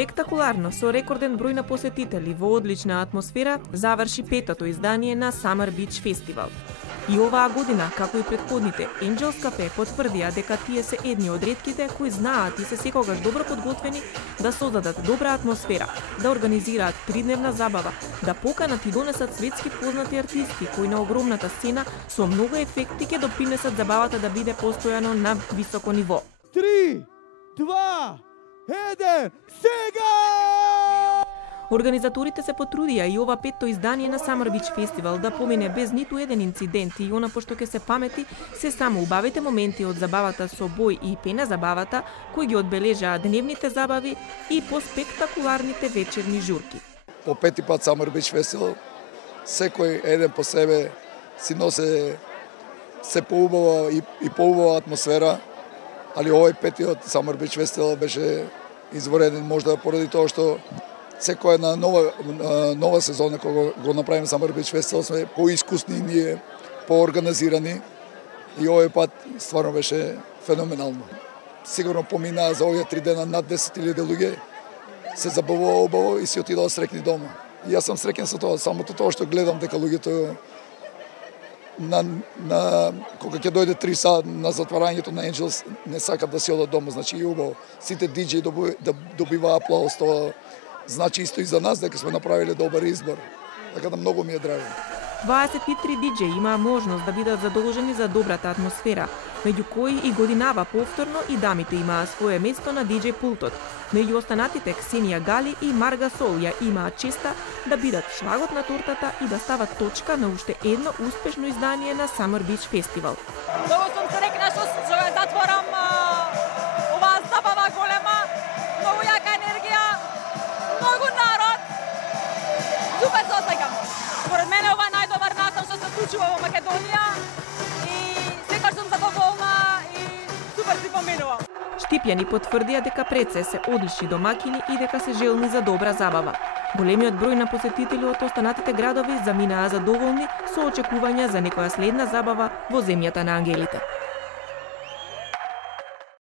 Спектакуларно, со рекорден број на посетители во одлична атмосфера, заврши петото издание на Summer Beach Festival. И оваа година, како и предходните, Angels Cafe потврдија дека тие се едни од ретките кои знаат и се секогаш добро подготвени да создадат добра атмосфера, да организираат тридневна забава, да поканат и донесат светски познати артисти кои на огромната сцена со многу ефекти ќе допринесат забавата да биде постојано на високо ниво. 3, 2, 1, сега! Организаторите се потрудија и ова петто издание на Summer Beach Festival да помине без ниту еден инцидент и она пошто ќе се памети се само убавите моменти од забавата со бој и пена забавата кои ги одбележаа дневните забави и по-спектакуларните вечерни журки. По пети пат Summer Beach Festival, секој еден по себе си носи се поубава и поубава атмосфера, али овој петиот Summer Beach Festival беше извореден можда поради тоа што секоја една нова сезона кога го направиме Summer Beach Festival сме поискусни ние, поорганизирани и овој пат стварно беше феноменално. Сигурно поминаа за овие 3 дена над 10.000 луѓе, се забавува убаво и си отидоа среќни дома. И јас сум среќен со тоа, самото тоа што гледам дека луѓето кога ќе дојде 3 сат на затварањето на Angels не сакат да си одат дома, значи и убаво. Сите диџеи добиваа аплауз, тоа значи исто и за нас дека сме направиле добар избор. Така да многу ми е драго. 23 диџеи имаа можност да бидат задолжени за добрата атмосфера, меѓу кои и годинава повторно и дамите имаа свое место на диџеј пултот. Меѓу останатите Ксенија Гали и Марга Сол ја имаат честа да бидат шлагот на тортата и да стават точка на уште едно успешно издание на Summer Beach Festival. Многу сум среќна што затворам оваа забава голема, многу јака енергија, многу народ. Супер се осеќам. Според мене ова е најдобар настан што се случува во Македонија и секогаш сум задоволна и супер си поминува. Штипјани потврдија дека пред се одлични домакини и дека се желни за добра забава. Големиот број на посетители од останатите градови заминаа задоволни со очекувања за некоја следна забава во земјата на ангелите.